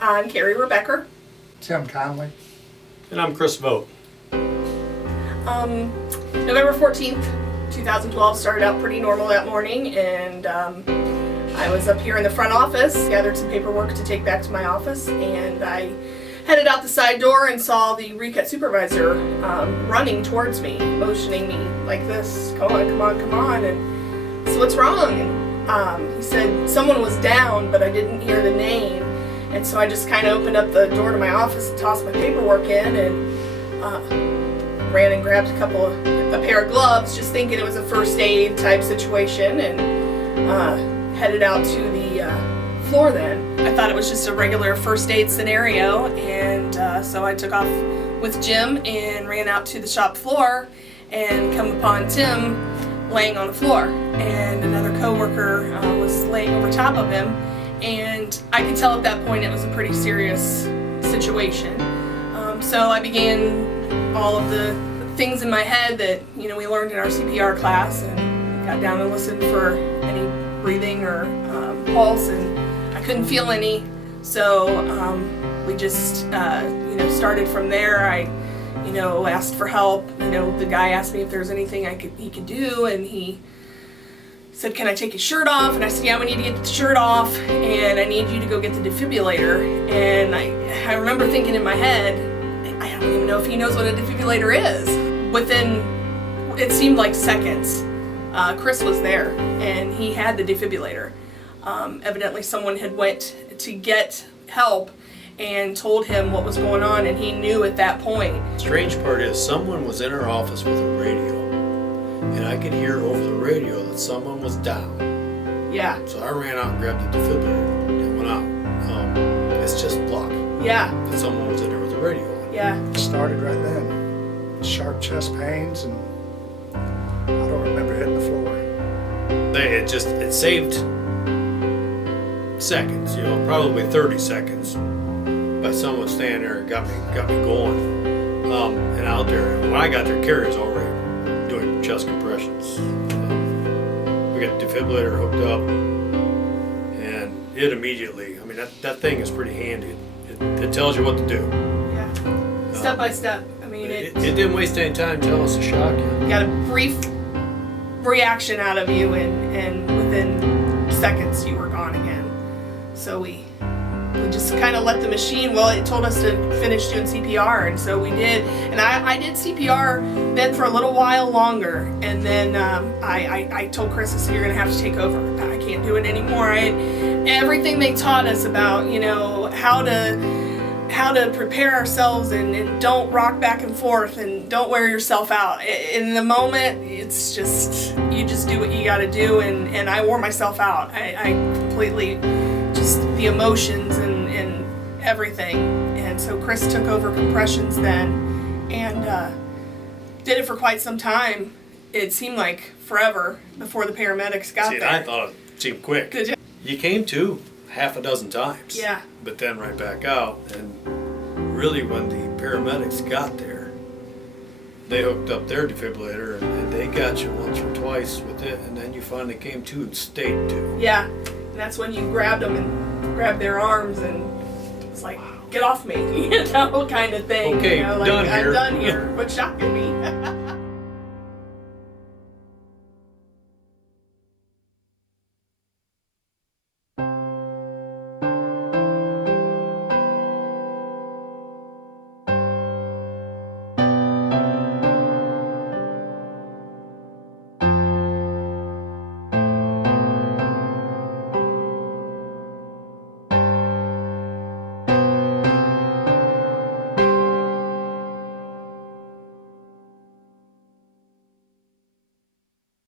I'm Carrie Rabquer. Tim Conley. And I'm Chris Vogt. November 14th, 2012 started out pretty normal that morning, and I was up here in the front office, gathered some paperwork to take back to my office, and I headed out the side door and saw the recut supervisor running towards me, motioning me like this, come on, come on, come on, and so what's wrong? And he said someone was down, but I didn't hear the name, and so I just kind of opened up the door to my office and tossed my paperwork in, and ran and grabbed a pair of gloves, just thinking it was a first aid type situation, and headed out to the floor then. I thought it was just a regular first aid scenario, and so I took off with Jim and ran out to the shop floor and come upon Tim laying on the floor, and another coworker was laying over top of him, and I could tell at that point it was a pretty serious situation. So I began all of the things in my head that we learned in our CPR class, and got down and listened for any breathing or pulse, and I couldn't feel any. So we just started from there. I asked for help. The guy asked me if there was anything he could do, and he said, "Can I take his shirt off?" And I said, "Yeah, we need to get the shirt off, and I need you to go get the defibrillator." And I remember thinking in my head, I don't even know if he knows what a defibrillator is. Within, it seemed like seconds, Chris was there, and he had the defibrillator. Evidently someone had went to get help and told him what was going on, and he knew at that point. Strange part is, someone was in our office with a radio, and I could hear over the radio that someone was down. Yeah. So I ran out and grabbed the defibrillator and went out. It's just luck. Yeah. That someone was in there with the radio on. Yeah. It started right then. Sharp chest pains, and I don't remember hitting the floor. It saved seconds, probably 30 seconds. By someone standing there, got me going, and out there. And when I got there, Carrie was already doing chest compressions. We got the defibrillator hooked up, and it immediately. I mean, that thing is pretty handy. It tells you what to do. Yeah. Step by step. I mean, it didn't waste any time telling us to shock you. Got a brief reaction out of you, and within seconds you were gone again. So we just kind of let the machine, it told us to finish doing CPR, and so we did. And I did CPR then for a little while longer, and then I told Chris, I said, "You're going to have to take over. I can't do it anymore." Everything they taught us about, how to prepare ourselves, and don't rock back and forth, and don't wear yourself out. In the moment, it's just, you just do what you got to do, and I wore myself out. I completely, just the emotions and everything. And so Chris took over compressions then, and did it for quite some time. It seemed like forever before the paramedics got there. I thought it seemed quick. Did you? You came to half a dozen times. Yeah. But then right back out, and really when the paramedics got there, they hooked up their defibrillator, and they got you once or twice with it, and then you finally came to and stayed to. Yeah, and that's when you grabbed them and grabbed their arms, and it was like, "Get off me," kind of thing. Okay, like, done here. I'm done here. Quit shocking me.